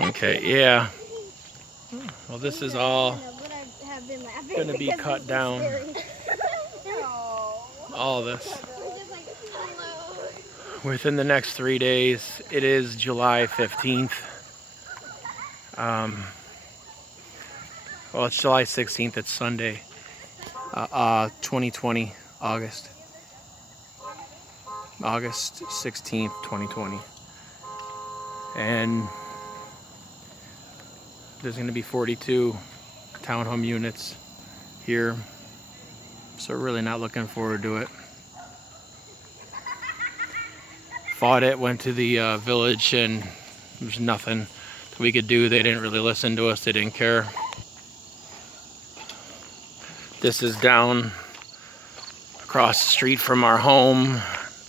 Okay, yeah. Well, this is all going to be cut down. All of this. Within the next 3 days. It is July 15th. Well, it's July 16th. It's Sunday. 2020, August 16th, 2020. And there's going to be 42 townhome units here. So we're really not looking forward to it. Fought it, went to the village, and there's nothing we could do. They didn't really listen to us. They didn't care. This is down across the street from our home.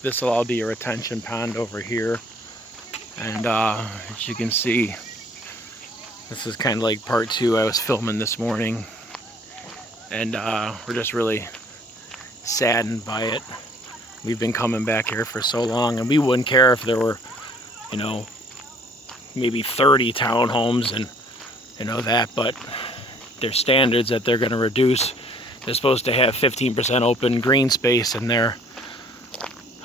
This will all be a retention pond over here. And as you can see, this is kind of like part 2 I was filming this morning. And we're just really saddened by it. We've been coming back here for so long, and we wouldn't care if there were, you know, maybe 30 townhomes and, you know, that, but their standards that they're going to reduce. They're supposed to have 15% open green space, and they're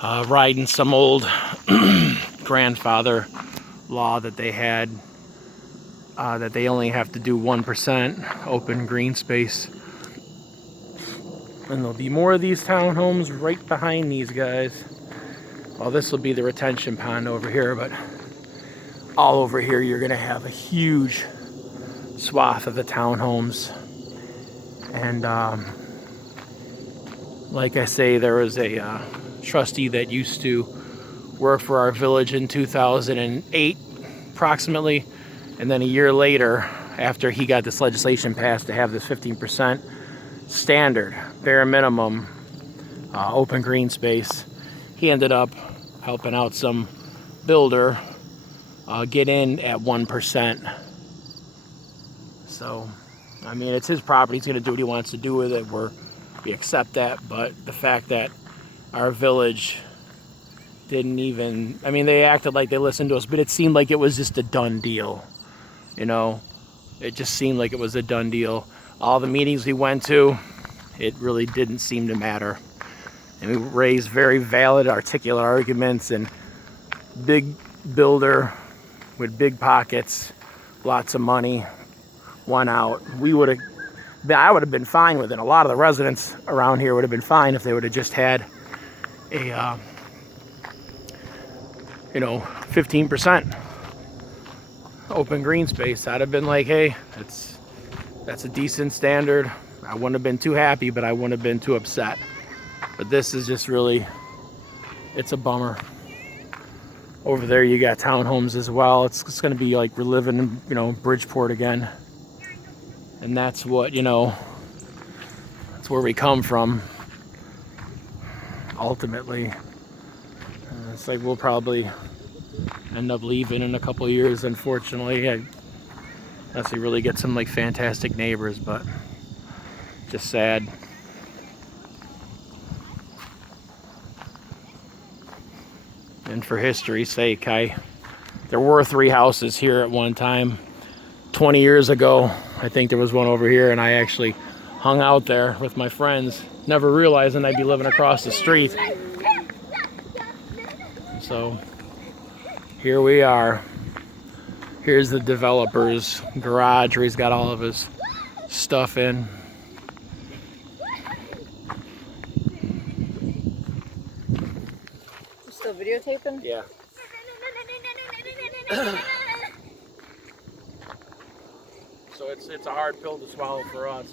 riding some old grandfather law that they had, that they only have to do 1% open green space. And there'll be more of these townhomes right behind these guys. Well, this will be the retention pond over here, but all over here you're going to have a huge swath of the townhomes. And like I say, there was a trustee that used to work for our village in 2008 approximately, and then a year later, after he got this legislation passed to have this 15% standard, bare minimum open green space, he ended up helping out some builder get in at 1%. So, I mean, it's his property. He's going to do what he wants to do with it. We accept that. But the fact that our village didn't even, I mean, they acted like they listened to us, but it seemed like it was just a done deal. You know, it just seemed like it was a done deal. All the meetings we went to, it really didn't seem to matter. And we raised very valid, articulate arguments, and big builder with big pockets, lots of money, won out. I would have been fine with it. A lot of the residents around here would have been fine if they would have just had a, 15% open green space. I'd have been like, hey, that's a decent standard. I wouldn't have been too happy, but I wouldn't have been too upset. But this is just really, it's a bummer. Over there you got townhomes as well. It's going to be like we're living in, Bridgeport again. And that's what, that's where we come from. Ultimately. It's like we'll probably end up leaving in a couple of years, unfortunately. Unless we really get some like fantastic neighbors, but just sad. And for history's sake, there were 3 houses here at one time. 20 years ago, I think there was one over here, and I actually hung out there with my friends, never realizing I'd be living across the street. So here we are. Here's the developer's garage where he's got all of his stuff in. You still videotaping? Yeah. So it's a hard pill to swallow for us.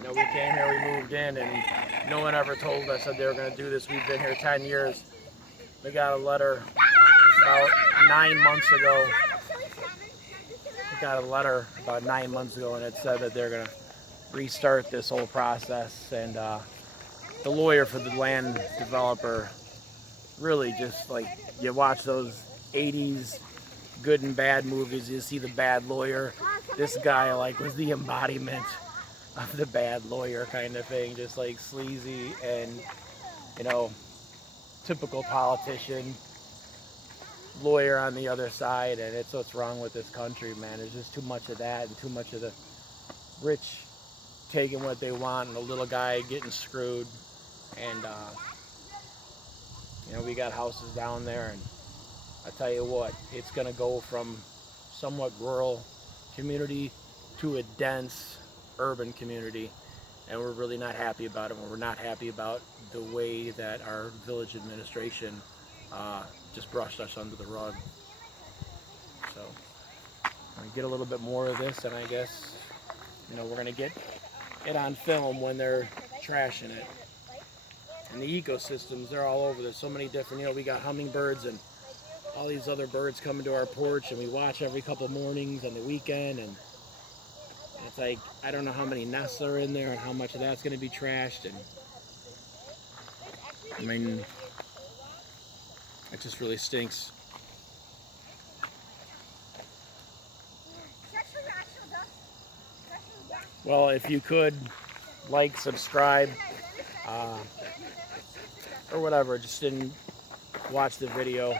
We came here, we moved in, and no one ever told us that they were going to do this. We've been here 10 years. We got a letter about 9 months ago. And it said that they're going to restart this whole process. And the lawyer for the land developer really just like, you watch those 80s good and bad movies, you see the bad lawyer. This guy was the embodiment of the bad lawyer kind of thing, just like sleazy and typical politician. lawyer on the other side, and it's what's wrong with this country, man. There's just too much of that and too much of the rich taking what they want and the little guy getting screwed. And you know, we got houses down there, and I tell you what, it's going to go from somewhat rural community to a dense urban community, and we're really not happy about it. We're not happy about the way that our village administration just brushed us under the rug. So I'm gonna get a little bit more of this, and I guess, you know, we're gonna get it on film when they're trashing it. And the ecosystems, they're all over. There's so many different, you know, we got hummingbirds and all these other birds coming to our porch, and we watch every couple mornings on the weekend, and it's like, I don't know how many nests are in there and how much of that's going to be trashed. And I mean, it just really stinks. Well, if you could like, subscribe, or whatever, just didn't watch the video.